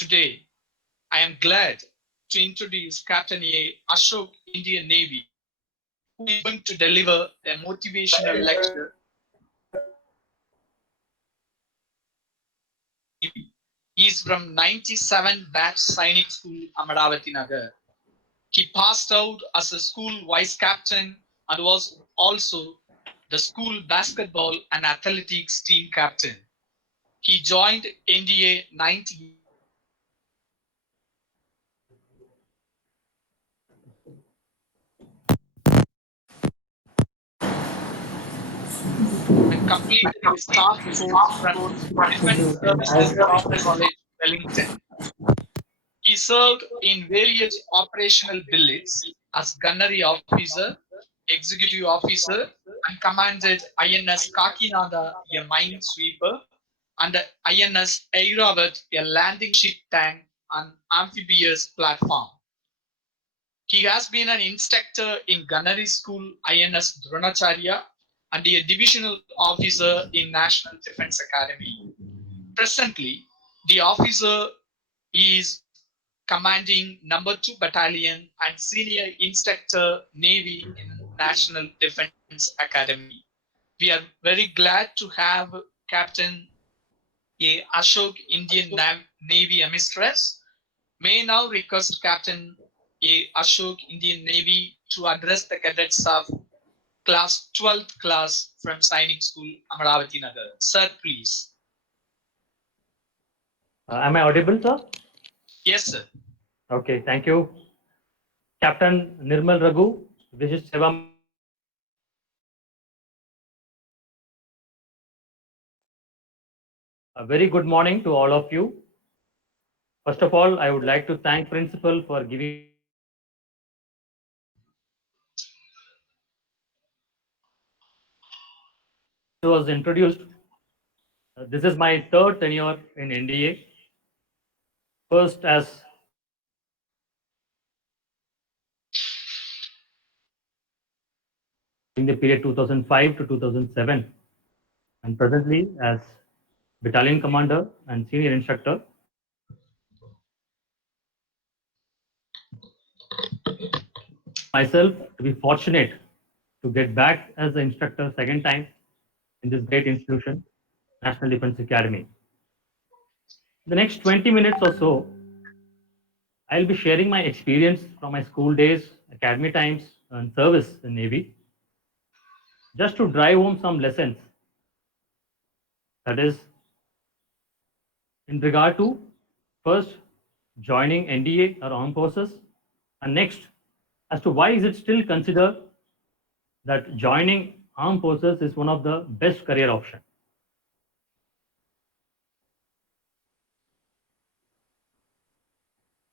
Today, I am glad to introduce Captain A. Ashok, Indian Navy, who is going to deliver a motivational lecture. He is from 97 Batch Sainik School, Amaravati Nagar. He passed out as a school vice captain and was also the school basketball and athletics team captain. He joined NDA 90 and completed his staff course from Defense Services Common College, Wellington. He served in various operational billets as gunnery officer, executive officer, and commanded INS Kakinada, a minesweeper, and INS Airavat, a landing ship tank and amphibious platform. He has been an instructor in gunnery school INS Dronacharya and a divisional officer in National Defense Academy. Presently, the officer is commanding number 2 battalion and senior instructor Navy in National Defense Academy. We are very glad to have Captain A. Ashok, Indian Navy Mistress. May now request Captain A. Ashok, Indian Navy, to address the cadets of class 12th class from Sainik School, Amaravati Nagar. Sir, please. Am I audible, sir? Yes, sir. Okay, thank you. Captain Nirmal Raghu, Visit Seva. A very good morning to all of you. First of all, I would like to thank Principal for giving was introduced. This is my third tenure in NDA. First as in the period 2005 to 2007 and presently as battalion commander and senior instructor. Myself to be fortunate to get back as an instructor second time in this great institution, National Defense Academy. The next 20 minutes or so, I'll be sharing my experience from my school days, academy times, and service in Navy, just to drive home some lessons. That is, in regard to first joining NDA or armed forces, and next as to why is it still considered that joining armed forces is one of the best career option.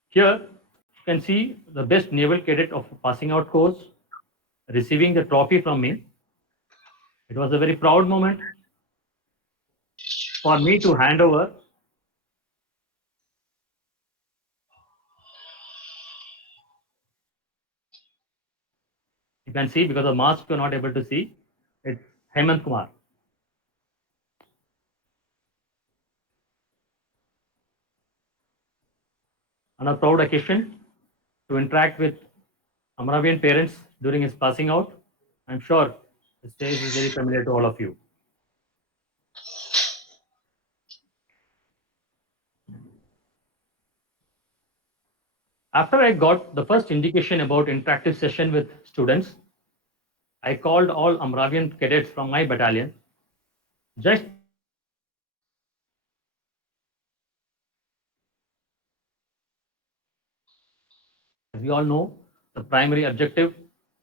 Here you can see the best naval cadet of passing out course receiving the trophy from me. It was a very proud moment for me to hand over. You can see because of mask you're not able to see. It's Hemant Kumar. On a proud occasion to interact with Amravian parents during his passing out. I'm sure the stage is very familiar to all of you. After I got the first indication about interactive session with students, I called all Amravian cadets from my battalion. Just as we all know, the primary objective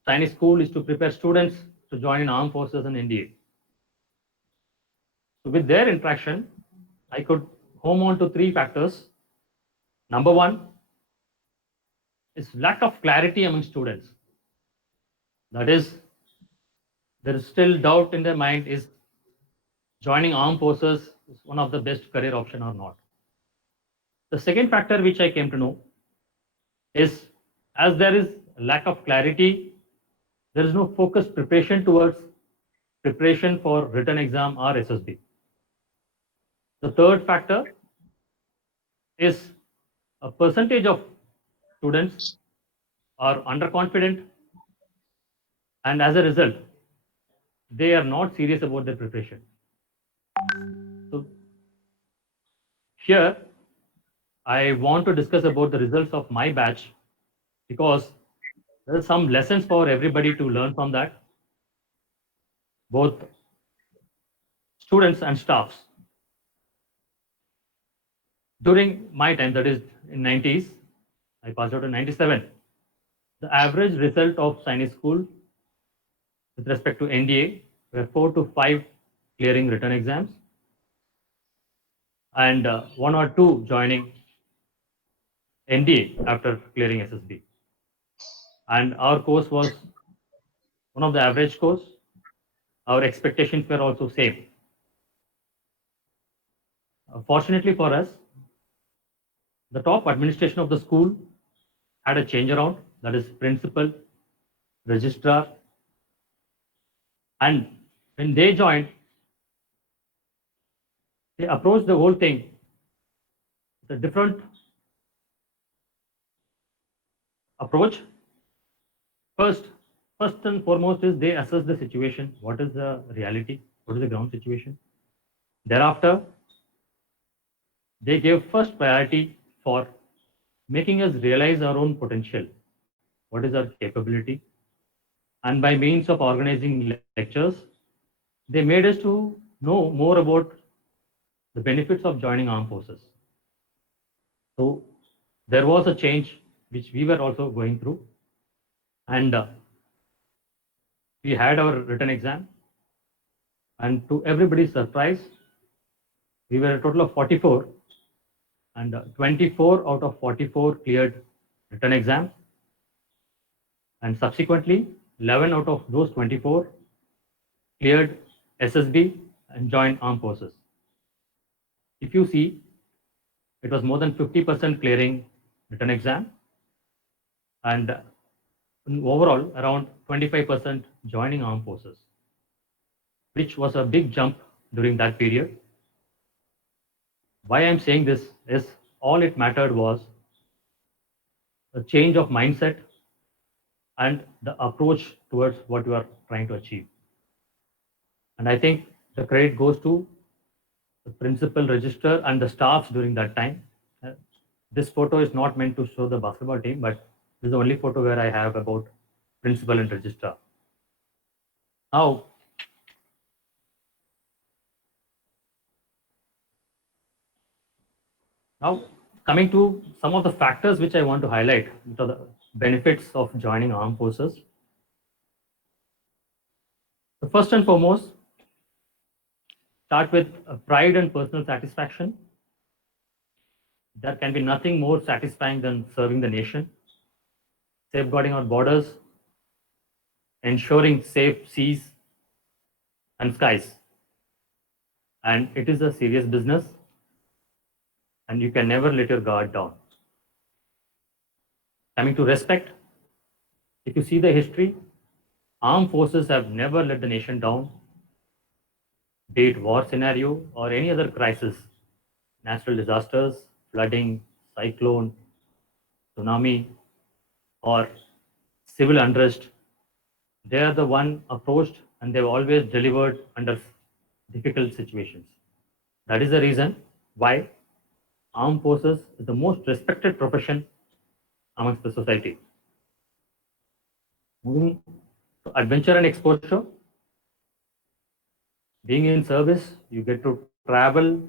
Chinese school is to prepare students to join in armed forces and NDA. So with their interaction, I could home on to three factors. Number one is lack of clarity among students. That is, there is still doubt in their mind is joining armed forces is one of the best career option or not. The second factor which I came to know is as there is lack of clarity, there is no focused preparation towards preparation for written exam or SSB. The third factor is a percentage of students are underconfident, and as a result, they are not serious about their preparation. So here, I want to discuss about the results of my batch because there are some lessons for everybody to learn from that, both students and staffs. During my time, that is in 90s, I passed out in 97. The average result of Chinese school with respect to NDA were 4 to 5 clearing written exams and 1 or 2 joining NDA after clearing SSB. And our course was one of the average course. Our expectations were also same. Fortunately for us, the top administration of the school had a change around, that is principal, registrar, and when they joined, they approached the whole thing with a different approach. First, first and foremost is they assess the situation. What is the reality? What is the ground situation? Thereafter, they gave first priority for making us realize our own potential. What is our capability? And by means of organizing lectures, they made us to know more about the benefits of joining armed forces. So there was a change which we were also going through, and we had our written exam. And to everybody's surprise, we were a total of 44, and 24 out of 44 cleared written exam, and subsequently 11 out of those 24 cleared SSB and joined armed forces. If you see, it was more than 50% clearing written exam, and overall around 25% joining armed forces, which was a big jump during that period. Why I'm saying this is all it mattered was a change of mindset and the approach towards what you are trying to achieve. And I think the credit goes to the principal, register, and the staffs during that time. This photo is not meant to show the basketball team, but this is the only photo where I have about principal and registrar. Now, now coming to some of the factors which I want to highlight, which are the benefits of joining armed forces. So first and foremost, start with pride and personal satisfaction. There can be nothing more satisfying than serving the nation, safeguarding our borders, ensuring safe seas and skies. And it is a serious business, and you can never let your guard down. Coming to respect, if you see the history, armed forces have never let the nation down, be it war scenario or any other crisis, natural disasters, flooding, cyclone, tsunami, or civil unrest. They are the one approached and they've always delivered under difficult situations. That is the reason why armed forces is the most respected profession amongst the society. Moving to adventure and exposure, being in service, you get to travel,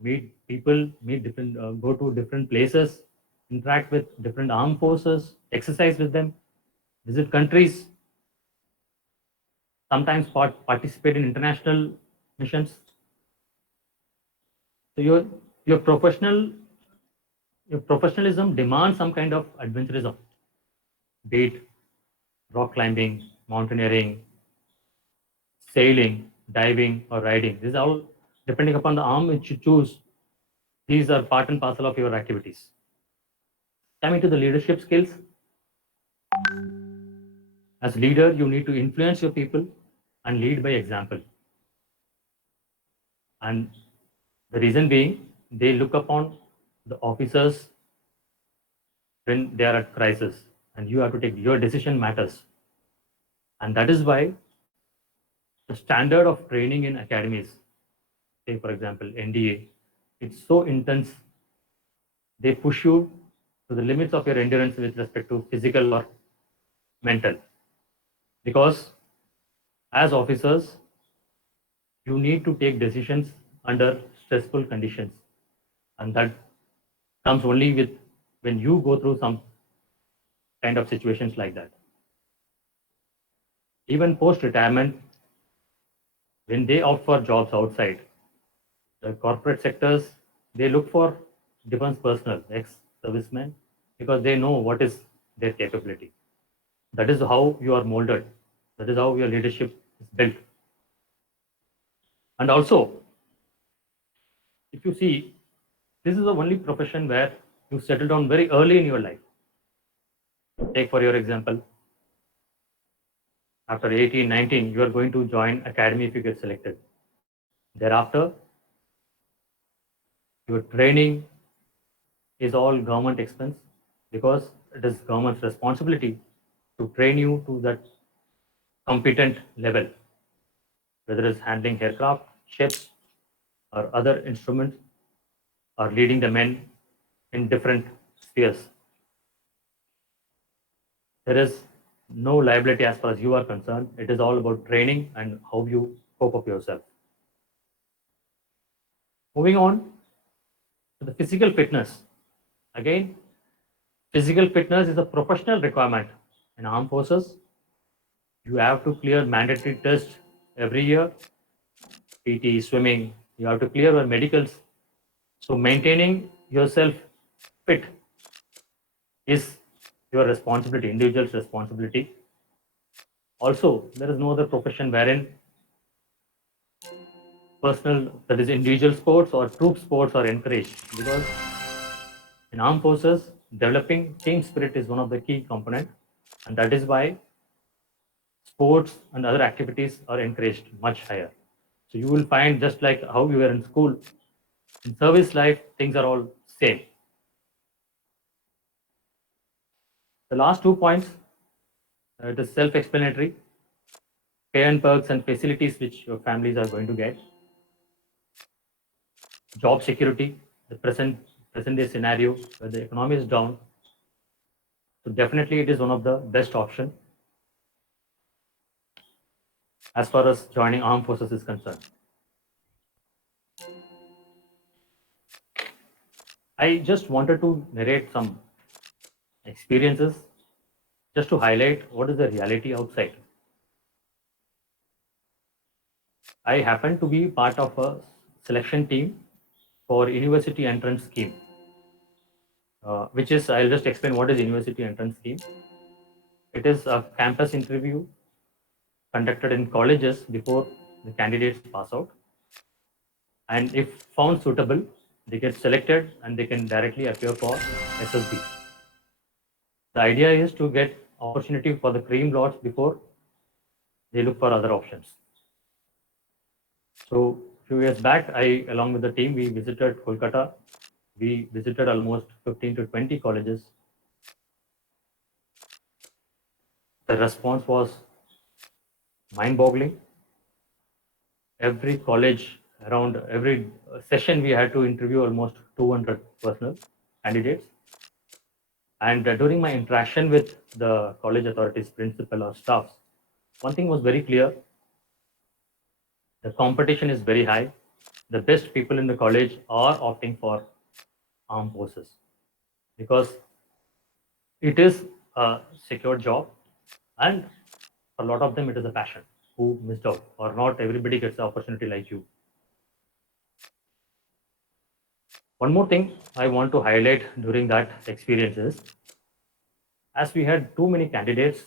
meet people, meet different, go to different places, interact with different armed forces, exercise with them, visit countries, sometimes participate in international missions. So your professional your professionalism demands some kind of adventurism, be it rock climbing, mountaineering, sailing, diving, or riding. These are all depending upon the arm which you choose. These are part and parcel of your activities. Coming to the leadership skills, as leader, you need to influence your people and lead by example. And the reason being, they look upon the officers when they are at crisis, and you have to take your decision matters. And that is why the standard of training in academies, say for example NDA, it's so intense. They push you to the limits of your endurance with respect to physical or mental. Because as officers, you need to take decisions under stressful conditions. And that comes only with when you go through some kind of situations like that. Even post retirement, when they opt for jobs outside, the corporate sectors, they look for defense personnel, ex-servicemen, because they know what is their capability. That is how you are molded. That is how your leadership is built. And also, if you see, this is the only profession where you settle down very early in your life. Take for your example, after 18, 19, you are going to join academy if you get selected. Thereafter, your training is all government expense because it is government's responsibility to train you to that competent level, whether it's handling aircraft, ships, or other instruments, or leading the men in different spheres. There is no liability as far as you are concerned. It is all about training and how you cope up yourself. Moving on to the physical fitness. Again, physical fitness is a professional requirement in armed forces. You have to clear mandatory tests every year, PT, swimming. You have to clear your medicals. So maintaining yourself fit is your responsibility, individual's responsibility. Also, there is no other profession wherein personal, that is individual sports or troop sports are encouraged, because in armed forces, developing team spirit is one of the key components, and that is why sports and other activities are encouraged much higher. So you will find, just like how you were in school, in service life, things are all same. The last 2 points, it is self-explanatory. Pay and perks and facilities which your families are going to get. Job security, the present day scenario where the economy is down. So definitely it is one of the best option as far as joining armed forces is concerned. I just wanted to narrate some experiences just to highlight what is the reality outside. I happen to be part of a selection team for university entrance scheme, which is, I'll just explain what is university entrance scheme. It is a campus interview conducted in colleges before the candidates pass out. And if found suitable, they get selected and they can directly appear for SSB. The idea is to get opportunity for the cream lots before they look for other options. So a few years back, I, along with the team, we visited Kolkata. We visited almost 15 to 20 colleges. The response was mind-boggling. Every college, around every session, we had to interview almost 200 personnel candidates. And during my interaction with the college authorities, principal or staffs, one thing was very clear. The competition is very high. The best people in the college are opting for armed forces because it is a secure job, and a lot of them it is a passion who missed out, or not everybody gets the opportunity like you. One more thing I want to highlight during that experience is, as we had too many candidates,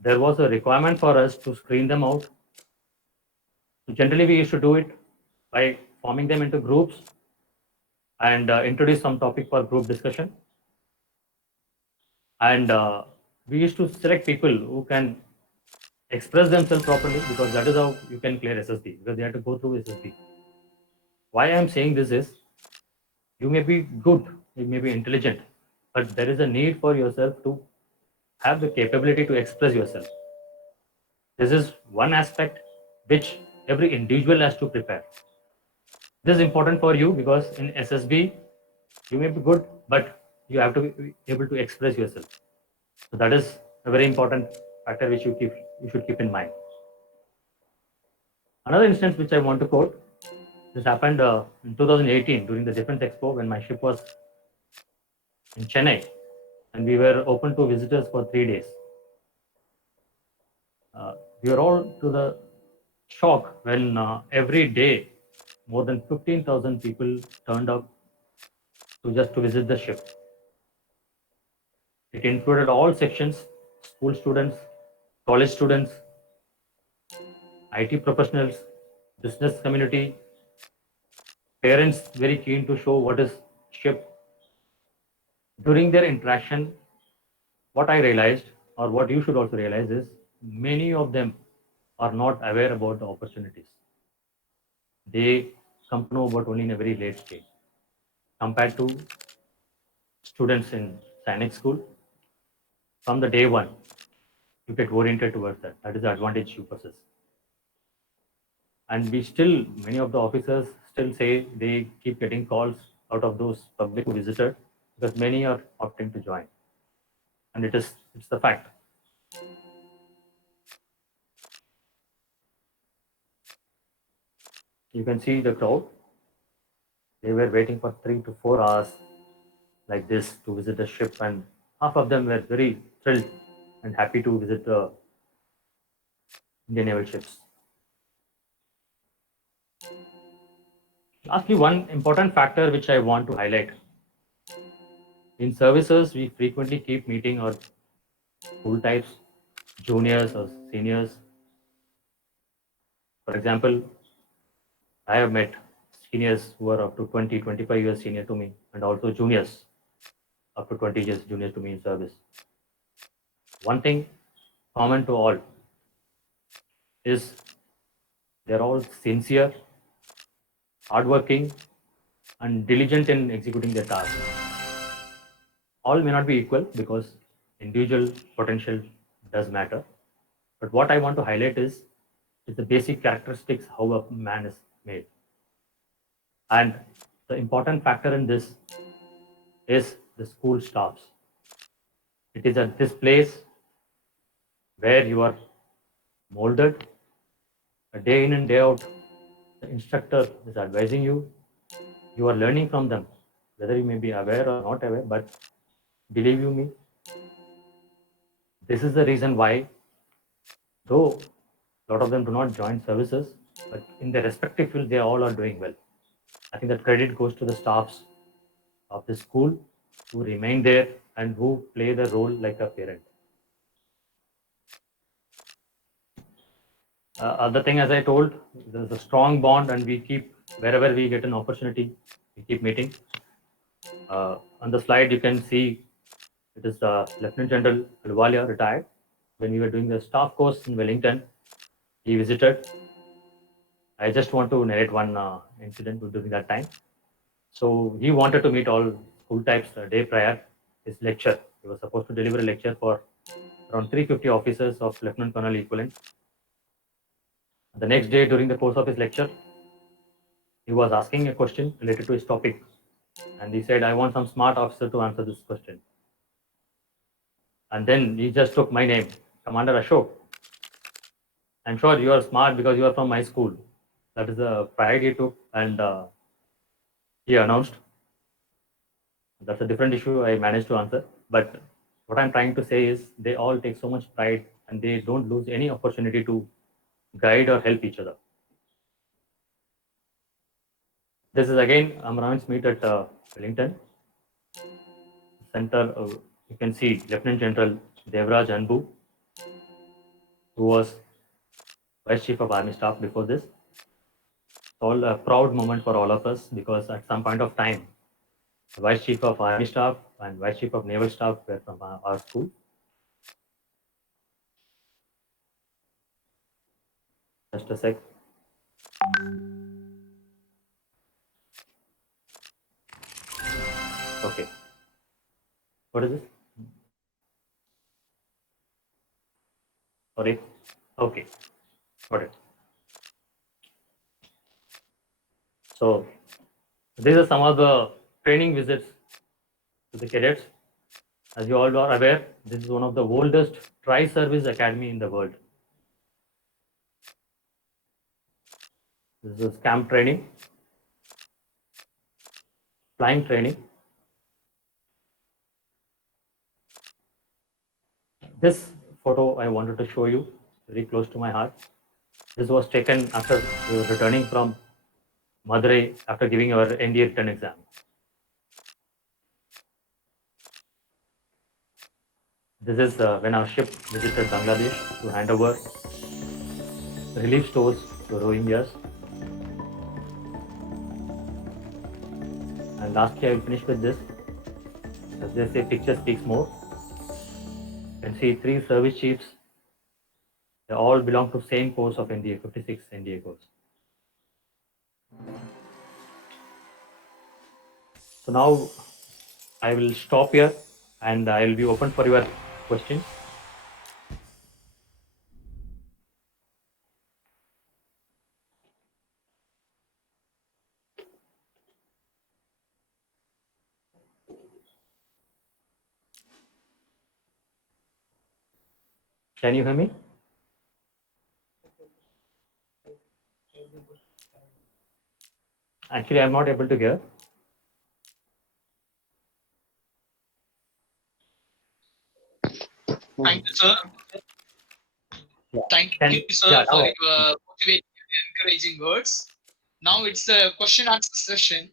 there was a requirement for us to screen them out. So generally, we used to do it by forming them into groups and introduce some topic for group discussion. And we used to select people who can express themselves properly, because that is how you can clear SSB, because they have to go through SSB. Why I am saying this is, you may be good, you may be intelligent, but there is a need for yourself to have the capability to express yourself. This is one aspect which every individual has to prepare. This is important for you because in SSB, you may be good, but you have to be able to express yourself. So that is a very important factor which you should keep in mind. Another instance which I want to quote, this happened in 2018 during the Defense Expo when my ship was in Chennai and we were open to visitors for 3 days. We were all to the shock when every day more than 15,000 people turned up to visit the ship. It included all sections, school students, college students, IT professionals, business community, parents very keen to show what is ship. During their interaction, what I realized, or what you should also realize, is many of them are not aware about the opportunities. They come to know about only in a very late stage. Compared to students in Sainik school, from the day one, you get oriented towards that. That is the advantage you possess. And we still, many of the officers still say they keep getting calls out of those public who visited because many are opting to join. And it's the fact. You can see the crowd. They were waiting for 3 to 4 hours like this to visit the ship, and half of them were very thrilled and happy to visit the Indian naval ships. Lastly, one important factor which I want to highlight. In services, we frequently keep meeting our school types, juniors or seniors. For example, I have met seniors who are up to 20, 25 years senior to me, and also juniors up to 20 years junior to me in service. One thing common to all is they're all sincere, hardworking, and diligent in executing their tasks. All may not be equal because individual potential does matter. But what I want to highlight is the basic characteristics how a man is made. And the important factor in this is the school staffs. It is at this place where you are molded a day in and day out. The instructor is advising you. You are learning from them, whether you may be aware or not aware. But believe you me, this is the reason why, though a lot of them do not join services, but in their respective field, they all are doing well. I think that credit goes to the staffs of the school who remain there and who play the role like a parent. Other thing, as I told, there's a strong bond, and we keep, wherever we get an opportunity, we keep meeting. On the slide, you can see it is Lieutenant General Alwalia, retired. When we were doing the staff course in Wellington, he visited. I just want to narrate one incident during that time. So he wanted to meet all school types a day prior his lecture. He was supposed to deliver a lecture for around 350 officers of Lieutenant Colonel equivalent. The next day, during the course of his lecture, he was asking a question related to his topic. And he said, I want some smart officer to answer this question. And then he just took my name, Commander Ashok. I'm sure you are smart because you are from my school. That is the pride he took, and he announced. That's a different issue I managed to answer. But what I'm trying to say is they all take so much pride and they don't lose any opportunity to guide or help each other. This is again Amran's meet at Wellington. Center, you can see Lieutenant General Devraj Anbu, who was Vice Chief of Army Staff before this. It's all a proud moment for all of us because at some point of time, the Vice Chief of Army Staff and Vice Chief of Naval Staff were from our school. Just a sec. Okay. What is this? Sorry. Okay. Got it. So these are some of the training visits to the cadets. As you all are aware, this is one of the oldest tri-service academy in the world. This is camp training, flying training. This photo I wanted to show you, very close to my heart. This was taken after we were returning from Madurai after giving our NDA written exam. This is when our ship visited Bangladesh to hand over relief stores to Rohingyas. And lastly, I will finish with this. As they say, picture speaks more. You can see 3 service chiefs. They all belong to same course of NDA, 56 NDA course. So now I will stop here and I will be open for your questions. Can you hear me? Actually, I'm not able to hear. Thank you, sir. Thank you, sir, Yeah, for now, your motivating and encouraging words. Now it's a question answer session.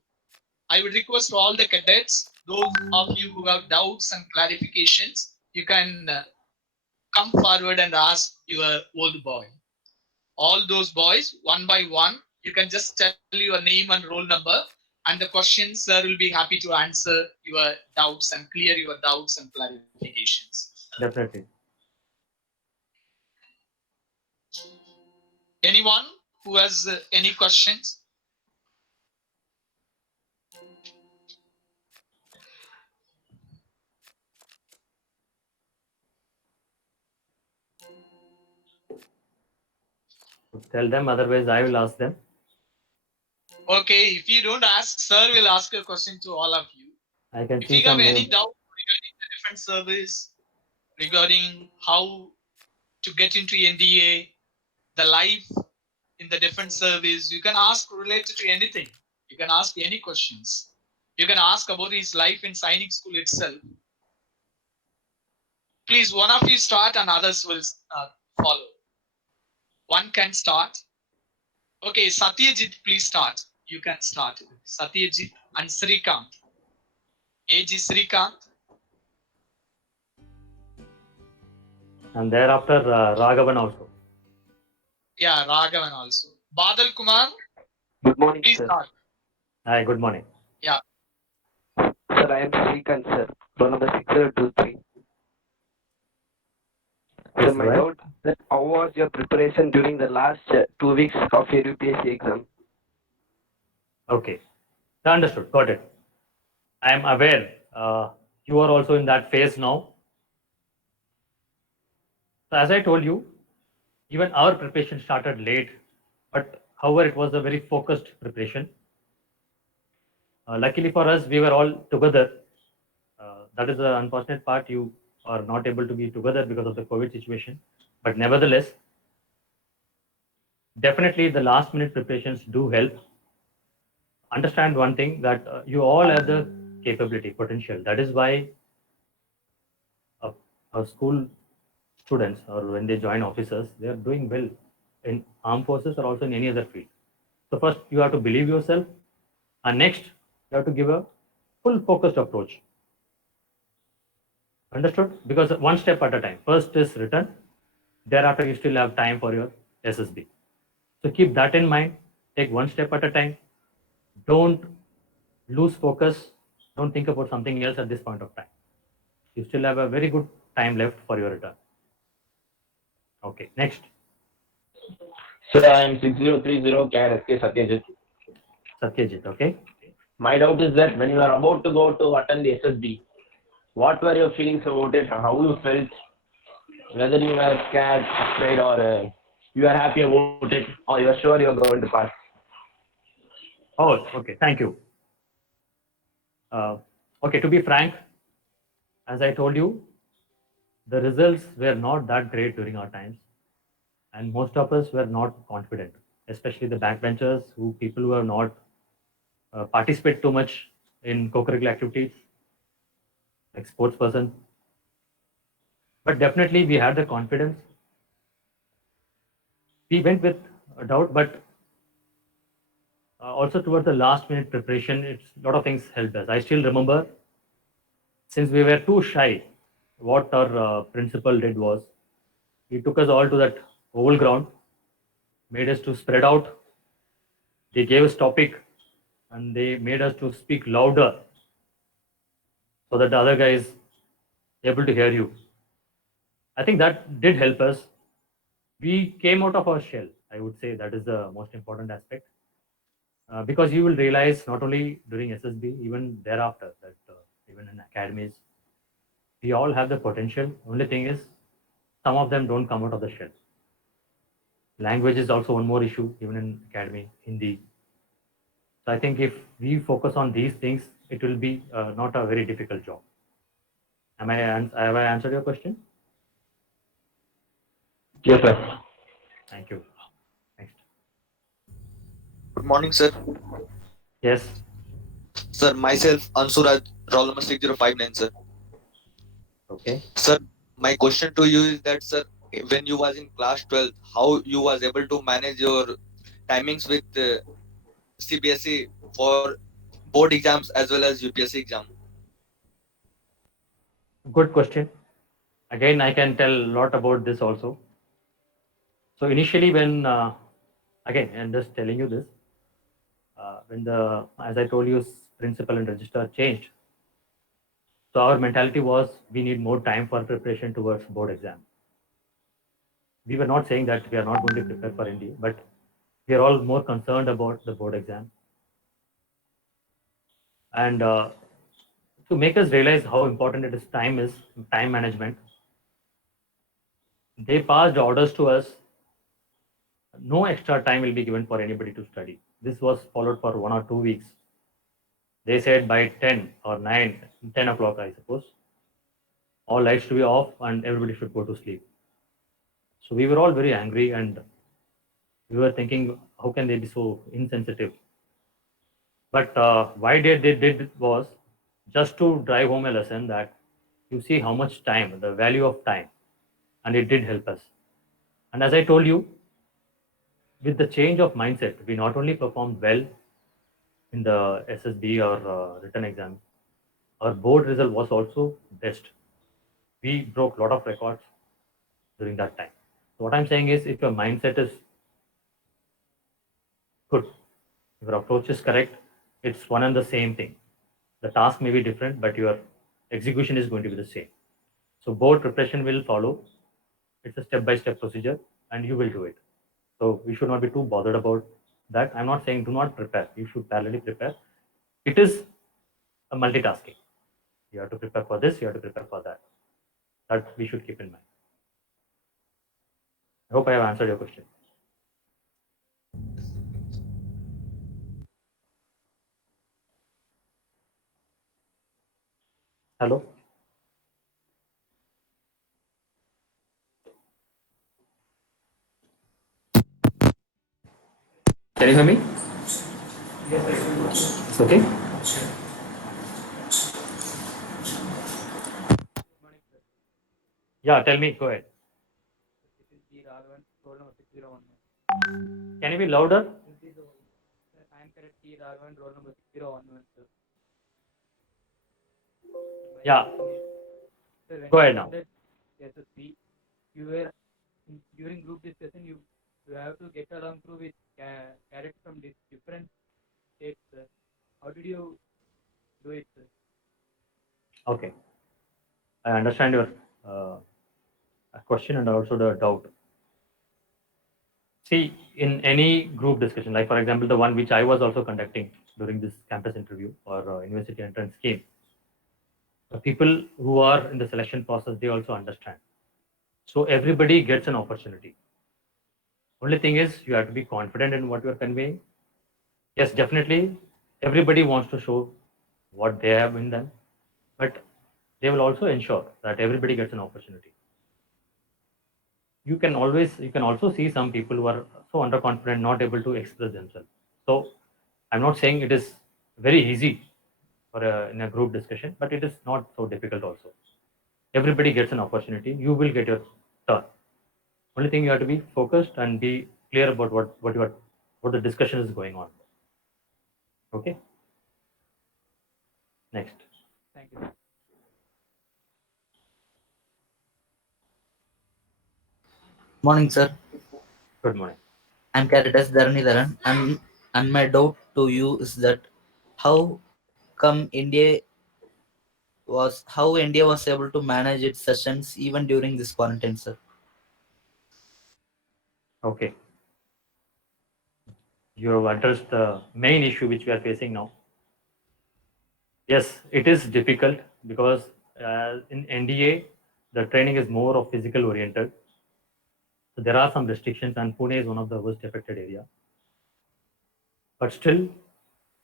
I would request all the cadets, those of you who have doubts and clarifications, you can come forward and ask your old boy. All those boys, one by one, you can just tell your name and roll number, and the questions sir will be happy to answer your doubts and clear your doubts and clarifications. definitely. Anyone who has any questions? Tell them, otherwise I will ask them. Okay, if you don't ask, sir will ask a question to all of you. I can If see you have some any names. doubt regarding the different service, regarding how to get into NDA, the life in the different service, you can ask related to anything. You can ask any questions. You can ask about his life in Sainik School itself. Please, one of you start and others will follow. One can start. Okay, Satyajit, please start. You can start. Satyajit and Srikant. AG Srikant. And thereafter, Raghavan also. Yeah, Raghavan also. Badal Kumar, Good morning, please sir. start. Hi, good morning. Yeah. Sir, I am Srikant, sir. Roll number 6023. Sir, Yes, my right. doubt is that how was your preparation during the last 2 weeks of your UPSC exam? Okay. Understood. Got it. I am aware you are also in that phase now. So as I told you, even our preparation started late, but however, it was a very focused preparation. Luckily for us, we were all together. That is the unfortunate part. You are not able to be together because of the COVID situation. But nevertheless, definitely the last minute preparations do help. Understand one thing that you all have the capability, potential. That is why our school students or when they join officers, they are doing well in armed forces or also in any other field. So first you have to believe yourself, and next you have to give a full focused approach. Understood? Because one step at a time. First is written, thereafter you still have time for your SSB. So keep that in mind. Take one step at a time. Don't lose focus. Don't think about something else at this point of time. You still have a very good time left for your return. Okay, next. Sir, I am 6030 CAN SK Satyajit. Satyajit, okay? My doubt is that when you are about to go to attend the SSB, what were your feelings about it? How you felt? Whether you were scared, afraid, or you are happy about it, or you are sure you are going to pass? Oh, okay. Thank you. Uh, okay, to be frank, as I told you, the results were not that great during our times, and most of us were not confident, especially the backbenchers, who people who have not participate too much in co-curricular activities, like sports person. But definitely, we had the confidence. We went with a doubt, but also towards the last minute preparation, it's a lot of things helped us. I still remember, since we were too shy, what our principal did was he took us all to that oval ground, made us to spread out. They gave us topic, and they made us to speak louder so that the other guy is able to hear you. I think that did help us. We came out of our shell. I would say that is the most important aspect, because you will realize not only during SSB, even thereafter, that even in academies, we all have the potential. Only thing is, some of them don't come out of the shell. Language is also one more issue, even in academy, Hindi. So I think if we focus on these things, it will be not a very difficult job. Have I answered your question? Yes, sir. Thank you. Next. Good morning, sir. Yes. Sir, myself, Ansuraj, roll number 6059, sir. Okay. Sir, my question to you is that, sir, when you was in class 12, how you was able to manage your timings with CBSE for board exams as well as UPSC exam? Good question. Again, I can tell a lot about this also. So initially, when again, I'm just telling you this, when the, as I told you, principal and register changed. So our mentality was we need more time for preparation towards board exam. We were not saying that we are not going to prepare for NDA, but we are all more concerned about the board exam. And to make us realize how important it is, time management. They passed orders to us. No extra time will be given for anybody to study. This was followed for 1 or 2 weeks. They said by 10 or 9, 10 o'clock, I suppose, all lights to be off and everybody should go to sleep. So we were all very angry, and we were thinking, how can they be so insensitive? But why they did was just to drive home a lesson that you see how much time, the value of time, and it did help us. And as I told you, with the change of mindset, we not only performed well in the SSB or written exam, our board result was also best. We broke a lot of records during that time. So what I'm saying is, if your mindset is good, if your approach is correct, it's one and the same thing. The task may be different, but your execution is going to be the same. So board preparation will follow. It's a step-by-step procedure, and you will do it. So we should not be too bothered about that. I'm not saying do not prepare. You should parallelly prepare. It is a multitasking. You have to prepare for this, you have to prepare for that. That we should keep in mind. I hope I have answered your question. Hello? Can you hear me? It's okay? Yeah, tell me. Go ahead. This is T. Raghavan, roll number 6011. Can you be louder? I am correct, T. Raghavan, roll number 6011, sir. Yeah. Sir, when Go you ahead now. attended SSB, you were during group discussion. You have to get along through with cadets from different states, sir. How did you do it, sir? Okay. I understand your question and also the doubt. See, in any group discussion, like for example, the one which I was also conducting during this campus interview or university entrance scheme, The people who are in the selection process, they also understand. So everybody gets an opportunity. Only thing is you have to be confident in what you are conveying. Yes, definitely, everybody wants to show what they have in them, but they will also ensure that everybody gets an opportunity. You can also see some people who are so underconfident, not able to express themselves. So I'm not saying it is very easy in a group discussion, but it is not so difficult also. Everybody gets an opportunity. You will get your turn. Only thing, you have to be focused and be clear about what the discussion is going on. Okay. Next. Thank you. Morning, sir. Good morning. I'm Caritas Dharanidharan, and my doubt to you is that how come how India was able to manage its sessions even during this quarantine, sir? Okay. You have addressed the main issue which we are facing now. Yes, it is difficult because in NDA, the training is more of physical oriented. So there are some restrictions, and Pune is one of the worst affected area. But still,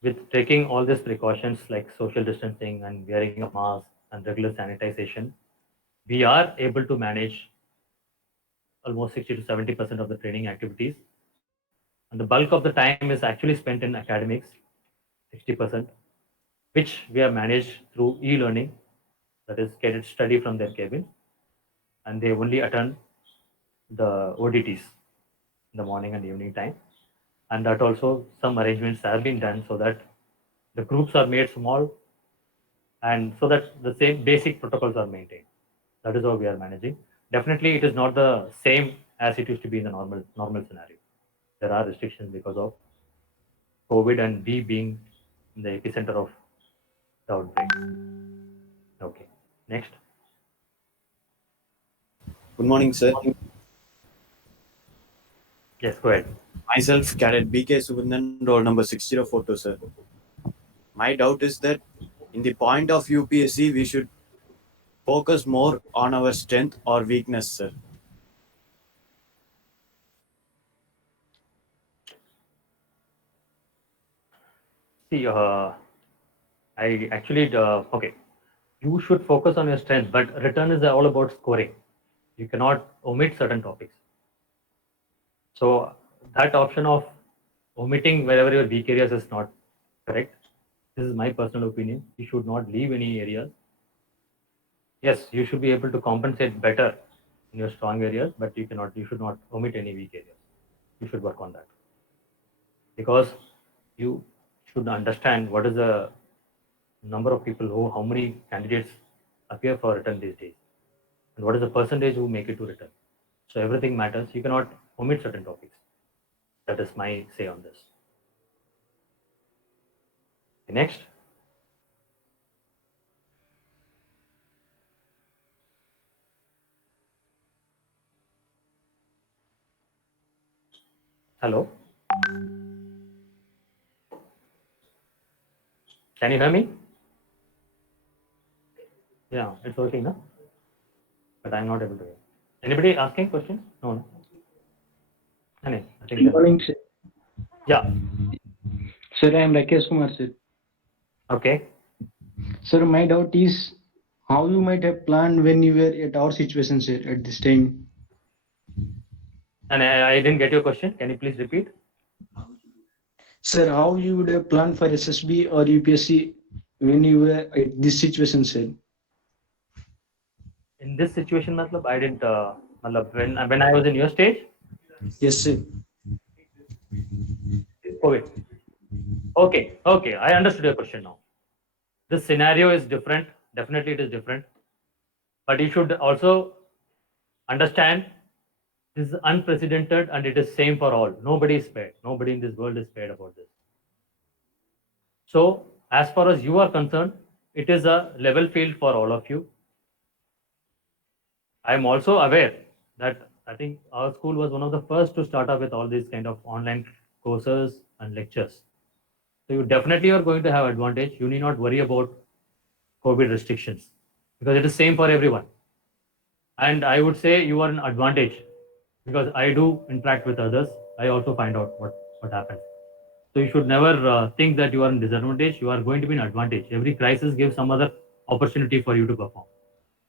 with taking all these precautions like social distancing and wearing a mask and regular sanitization, we are able to manage almost 60 to 70% of the training activities. And the bulk of the time is actually spent in academics, 60%, which we have managed through e-learning. That is, cadets study from their cabin, and they only attend the ODTs in the morning and evening time. And that also some arrangements have been done so that the groups are made small and so that the same basic protocols are maintained. That is how we are managing. Definitely, it is not the same as it used to be in the normal scenario. There are restrictions because of COVID and we being in the epicenter of the outbreak. Okay, next. Good morning, sir. Yes, go ahead. Myself, Cadet BK Subundan, roll number 6042, sir. My doubt is that in the point of UPSC, we should focus more on our strength or weakness, sir. See, I actually, okay, you should focus on your strength, but return is all about scoring. You cannot omit certain topics. So that option of omitting wherever your weak areas is not correct. This is my personal opinion. You should not leave any areas. Yes, you should be able to compensate better in your strong areas, but you should not omit any weak areas. You should work on that. Because you should understand what is the number of people how many candidates appear for return these days, and what is the percentage who make it to return. So everything matters. You cannot omit certain topics. That is my say on this. Next. Hello. Can you hear me? Yeah, it's working now. But I'm not able to hear. Anybody asking questions? No, no. I think Good morning, sir. yeah. Sir, I am Rakesh Kumar, sir. Okay. Sir, my doubt is how you might have planned when you were at our situation, sir, at this time. And I didn't get your question. Can you please repeat? Sir, how you would have planned for SSB or UPSC when you were at this situation, sir? In this situation, matlab, I didn't. Matlab, when I was in your stage. Yes, sir. COVID. Okay. Okay. I understood your question now. This scenario is different. Definitely, it is different. But you should also understand this is unprecedented and it is same for all. Nobody is spared. Nobody in this world is spared about this. So, as far as you are concerned, it is a level field for all of you. I am also aware that I think our school was one of the first to start up with all these kind of online courses and lectures. So you definitely are going to have advantage. You need not worry about COVID restrictions. because it is same for everyone. And I would say you are an advantage because I do interact with others. I also find out what happens. So you should never think that you are in disadvantage. You are going to be an advantage. Every crisis gives some other opportunity for you to perform.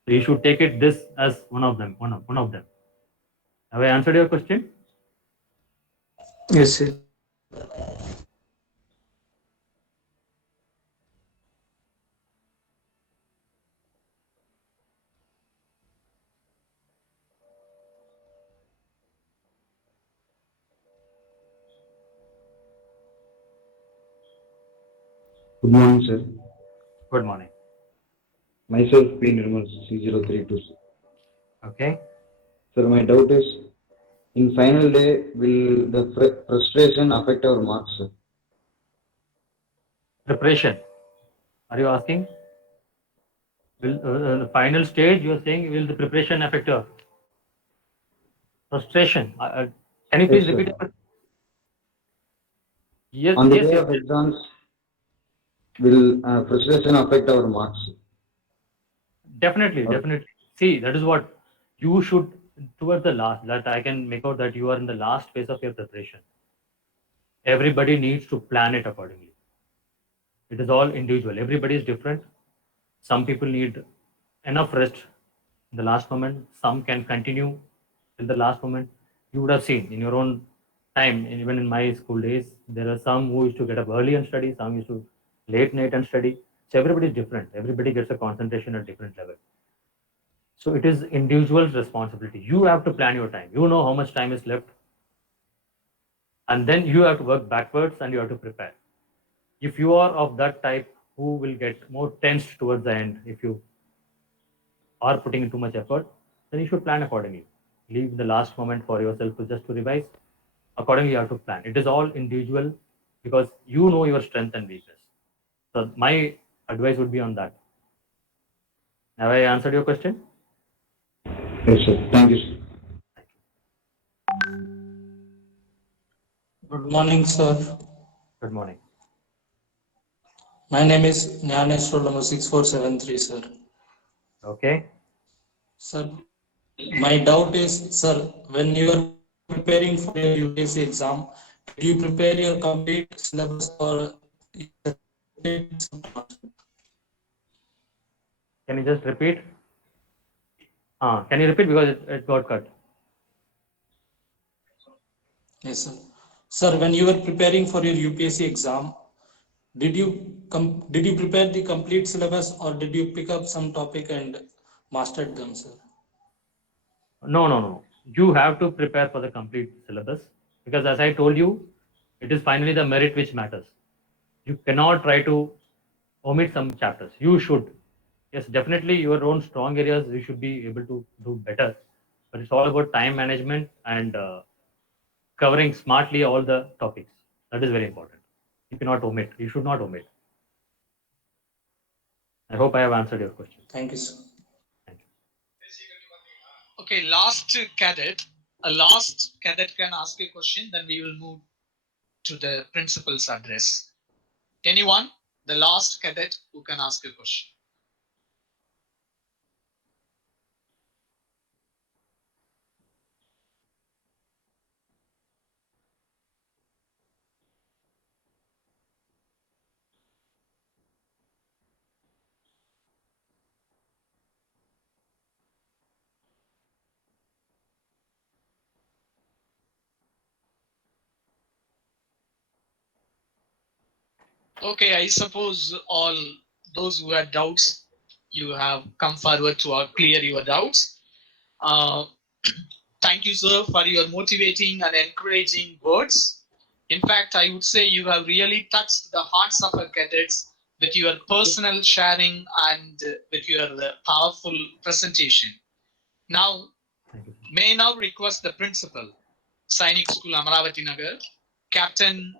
So you should take it this as one of them. One of them. Have I answered your question? Yes, sir. Good morning, sir. Good morning. Myself, P. Nirmal, C032. Okay. Sir, my doubt is, in final day, will the frustration affect our marks, sir? Preparation. Are you asking? Will the final stage? You are saying will the preparation affect your frustration? Can you Yes, please sir. repeat it? Yes. On the Yes. day Yes. of exams, will frustration affect our marks? Definitely. Or- Definitely. See, that is what you should towards the last. That I can make out that you are in the last phase of your preparation. Everybody needs to plan it accordingly. It is all individual. Everybody is different. Some people need enough rest in the last moment. Some can continue till the last moment. You would have seen in your own time, and even in my school days, there are some who used to get up early and study, some used to late night and study. So everybody is different. Everybody gets a concentration at different level. So it is individual responsibility. You have to plan your time. You know how much time is left. And then you have to work backwards and you have to prepare. If you are of that type who will get more tensed towards the end, if you are putting in too much effort, then you should plan accordingly. Leave the last moment for yourself to just to revise. Accordingly, you have to plan. It is all individual because you know your strength and weakness. So my advice would be on that. Have I answered your question? Yes, sir. Thank you, sir. Good morning, sir. Good morning. My name is Jnanesh, roll number 6473, sir. Okay. Sir, my doubt is, sir, when you are preparing for your UPSC exam, did you prepare your complete syllabus or Can you just repeat? Can you repeat because it got cut? Yes, sir. Sir, when you were preparing for your UPSC exam, did you prepare the complete syllabus or did you pick up some topic and mastered them, sir? No. You have to prepare for the complete syllabus because, as I told you, it is finally the merit which matters. You cannot try to omit some chapters. You should. Yes, definitely your own strong areas you should be able to do better. But it's all about time management and covering smartly all the topics. That is very important. You cannot omit. You should not omit. I hope I have answered your question. Thank you, sir. Thank you. Okay, last cadet. A last cadet can ask a question, then we will move to the principal's address. Anyone? The last cadet who can ask a question. Okay, I suppose all those who had doubts, you have come forward to clear your doubts. Thank you, sir, for your motivating and encouraging words. In fact, I would say you have really touched the hearts of our cadets with your personal sharing and with your powerful presentation. Now, may I now request the principal, Sainik School Amaravati Nagar, Captain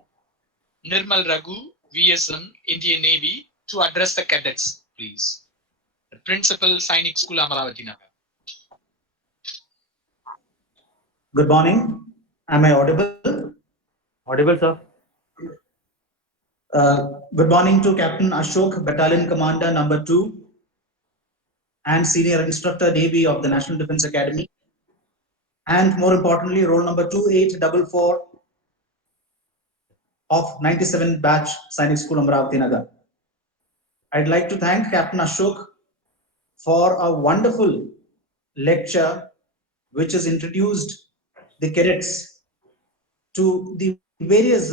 Nirmal Raghu, VSM, Indian Navy, to address the cadets, please. The principal, Sainik School Amaravati Nagar. Good morning. Am I audible? Audible, sir. Good morning to Captain Ashok, Battalion Commander number 2, and Senior Instructor Navy of the National Defense Academy. And more importantly, roll number 2844 of 97 batch Sainik School Amravati Nagar. I'd like to thank Captain Ashok for a wonderful lecture which has introduced the cadets to the various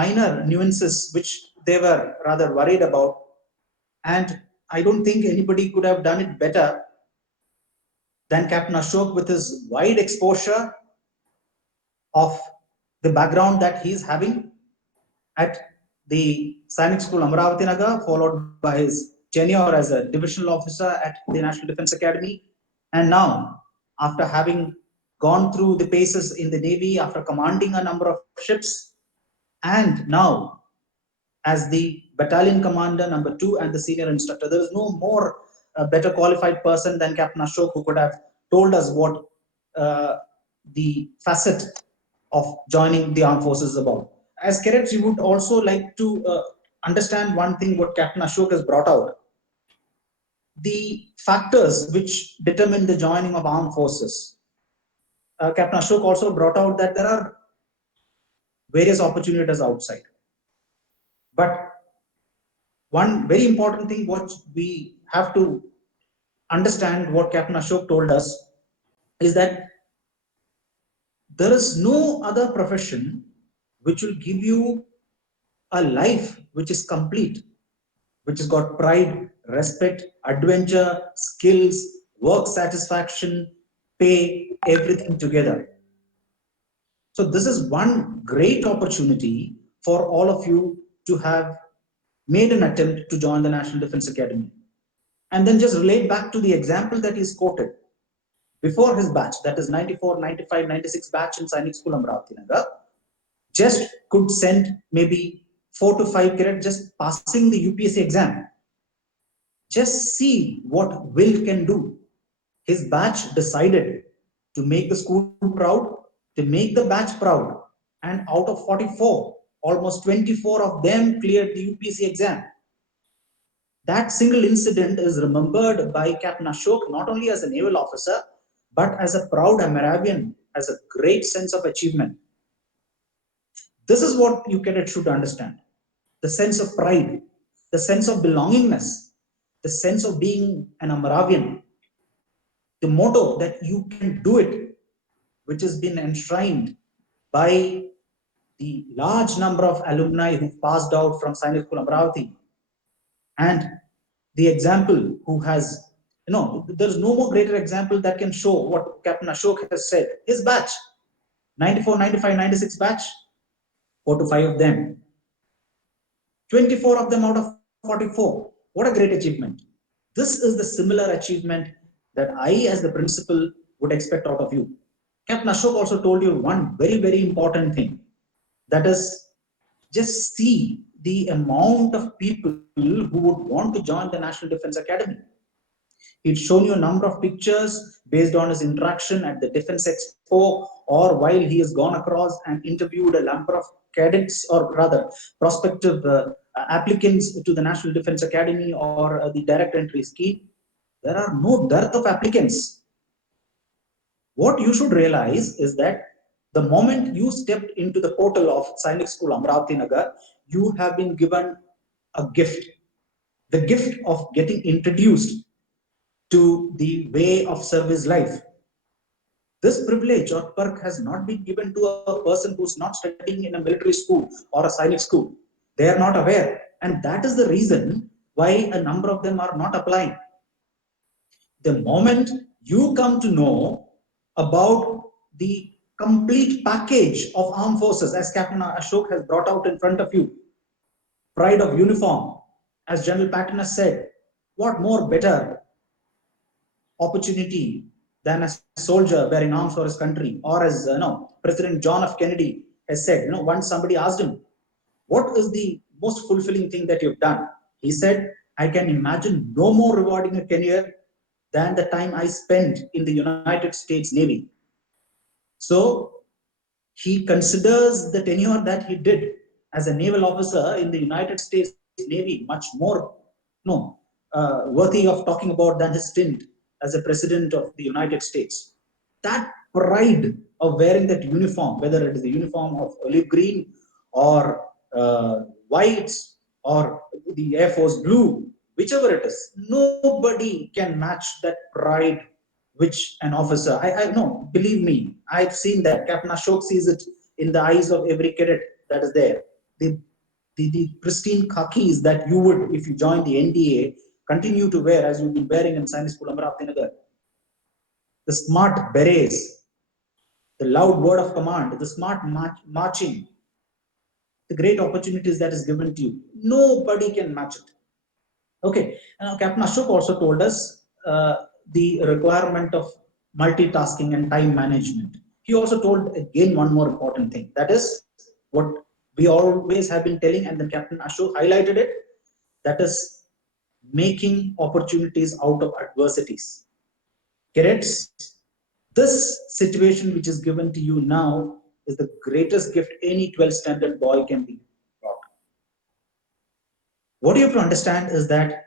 minor nuances which they were rather worried about. And I don't think anybody could have done it better than Captain Ashok with his wide exposure of the background that he's having at the Sainik School Amravati Nagar, followed by his tenure as a divisional officer at the National Defense Academy. And now, after having gone through the paces in the Navy, after commanding a number of ships, and now as the battalion commander number 2 and the senior instructor, there is no more better qualified person than Captain Ashok who could have told us what the facet of joining the armed forces is about. As cadets, we would also like to understand one thing what Captain Ashok has brought out. The factors which determine the joining of armed forces. Captain Ashok also brought out that there are various opportunities outside. But one very important thing what we have to understand what Captain Ashok told us is that there is no other profession which will give you a life which is complete, which has got pride, respect, adventure, skills, work satisfaction, pay, everything together. So this is one great opportunity for all of you to have made an attempt to join the National Defense Academy. And then just relate back to the example that is quoted. Before his batch, that is 94, 95, 96 batch in Sainik School Amravati Nagar, just could send maybe 4 to 5 cadets just passing the UPSC exam. Just see what Will can do. His batch decided to make the school proud, to make the batch proud. And out of 44, almost 24 of them cleared the UPSC exam. That single incident is remembered by Captain Ashok not only as a naval officer, but as a proud Ameravian, as a great sense of achievement. This is what you cadets should understand. The sense of pride, the sense of belongingness, the sense of being an Ameravian, the motto that you can do it, which has been enshrined by the large number of alumni who passed out from Sainik School Amravati, and the example who has, there's no more greater example that can show what Captain Ashok has said. His batch, 94, 95, 96 batch, 4 to 5 of them, 24 of them out of 44. What a great achievement. This is the similar achievement that I, as the principal, would expect out of you. Captain Ashok also told you one very, very important thing. That is, just see the amount of people who would want to join the National Defense Academy. He'd shown you a number of pictures based on his interaction at the Defense Expo, or while he has gone across and interviewed a number of cadets, or rather prospective applicants to the National Defense Academy or the direct entry scheme. There are no dearth of applicants. What you should realize is that the moment you stepped into the portal of Sainik School Amravati Nagar, you have been given a gift. The gift of getting introduced to the way of service life. This privilege or perk has not been given to a person who's not studying in a military school or a Sainik school. They are not aware. And that is the reason why a number of them are not applying. The moment you come to know about the complete package of armed forces, as Captain Ashok has brought out in front of you, pride of uniform, as General Patton has said, what more better opportunity than a soldier wearing arms for his country? Or as President John F. Kennedy has said, once somebody asked him, what is the most fulfilling thing that you've done? He said, I can imagine no more rewarding a career than the time I spent in the United States Navy. So he considers the tenure that he did as a naval officer in the United States Navy much more worthy of talking about than his stint as a president of the United States. That pride of wearing that uniform, whether it is the uniform of olive green or white or the Air Force blue, whichever it is, nobody can match that pride which an officer, I know, believe me, I've seen that. Captain Ashok sees it in the eyes of every cadet that is there. The pristine khakis that you would, if you join the NDA, continue to wear as you've been wearing in Sainik School Amaravati Nagar. The smart berets, the loud word of command, the smart marching, the great opportunities that is given to you. Nobody can match it. Okay, now Captain Ashok also told us the requirement of multitasking and time management. He also told again one more important thing. That is what we always have been telling, and then Captain Ashok highlighted it. That is making opportunities out of adversities. Cadets, this situation which is given to you now is the greatest gift any 12th standard boy can be brought. What you have to understand is that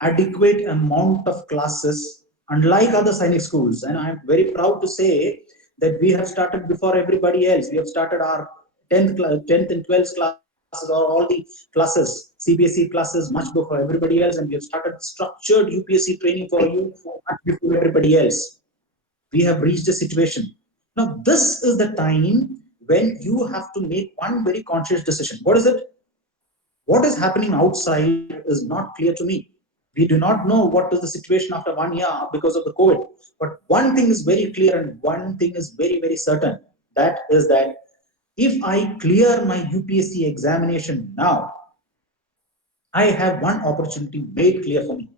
adequate amount of classes, unlike other Sainik schools, and I am very proud to say that we have started before everybody else. We have started our 10th and 12th classes, or all the classes, CBSE classes, much before everybody else, and we have started structured UPSC training for you much before everybody else. We have reached a situation. Now, this is the time when you have to make one very conscious decision. What is it? What is happening outside is not clear to me. We do not know what is the situation after 1 year because of the COVID. But one thing is very clear and one thing is very, very certain. That is that if I clear my UPSC examination now, I have one opportunity made clear for me.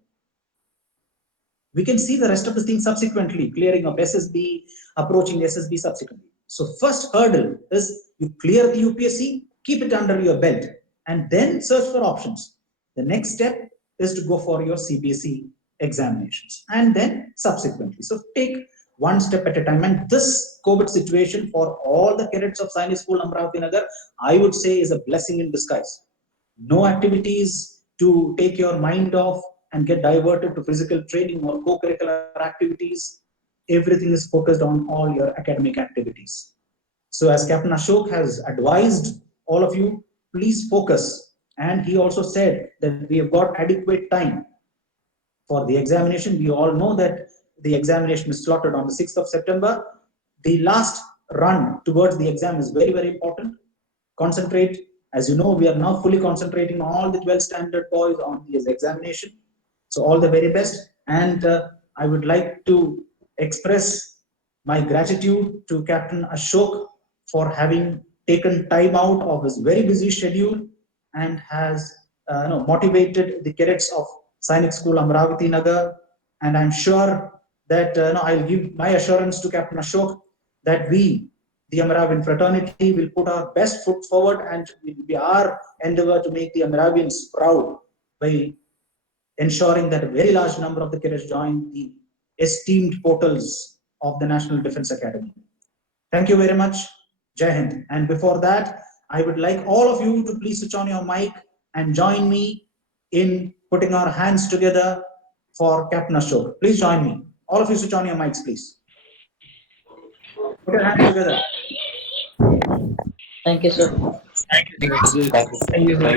We can see the rest of the things subsequently, clearing of SSB, approaching SSB subsequently. So first hurdle is you clear the UPSC, keep it under your belt, and then search for options. The next step is to go for your CBSE examinations, and then subsequently. So take one step at a time. And this COVID situation for all the cadets of Sainik School Amaravati Nagar, I would say, is a blessing in disguise. No activities to take your mind off and get diverted to physical training or co-curricular activities. Everything is focused on all your academic activities. So as Captain Ashok has advised all of you, please focus. And he also said that we have got adequate time for the examination. We all know that the examination is slotted on the 6th of September. The last run towards the exam is very, very important. Concentrate. As you know, we are now fully concentrating all the 12th standard boys on his examination. So all the very best. And I would like to express my gratitude to Captain Ashok for having taken time out of his very busy schedule and has motivated the cadets of Sainik School Amaravati Nagar. And I'm sure that I'll give my assurance to Captain Ashok that we, the Amaravian fraternity, will put our best foot forward, and it will be our endeavor to make the Amaravians proud by ensuring that a very large number of the cadets join the esteemed portals of the National Defence Academy. Thank you very much. Jai Hind. And before that, I would like all of you to please switch on your mic and join me in putting our hands together for Captain Ashok. Please join me. All of you switch on your mics, please. Put your hands together. Thank you, sir. Thank you. Thank you. Thank you, sir.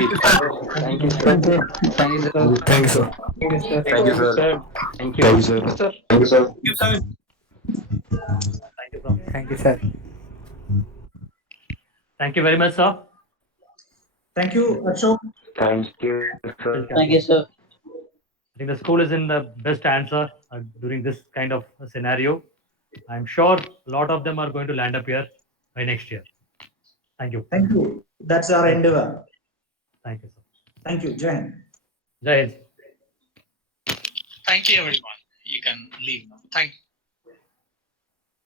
Thank you, sir. Thank you, sir. Thank you, sir. Thank you, sir. Thank you, sir. Thank you, sir. Thank you, sir. Thank you, sir. Thank you, sir. Thank you very much, sir. Thank you, Ashok. Thank you, sir. Thank you, sir. I think the school is in the best hands, sir, during this kind of scenario. I'm sure a lot of them are going to land up here by next year. Thank you. Thank you. That's our endeavor. Thank you, sir. Thank you. Jai Hind. Jai Hind. Thank you, everyone. You can leave now. Thank you.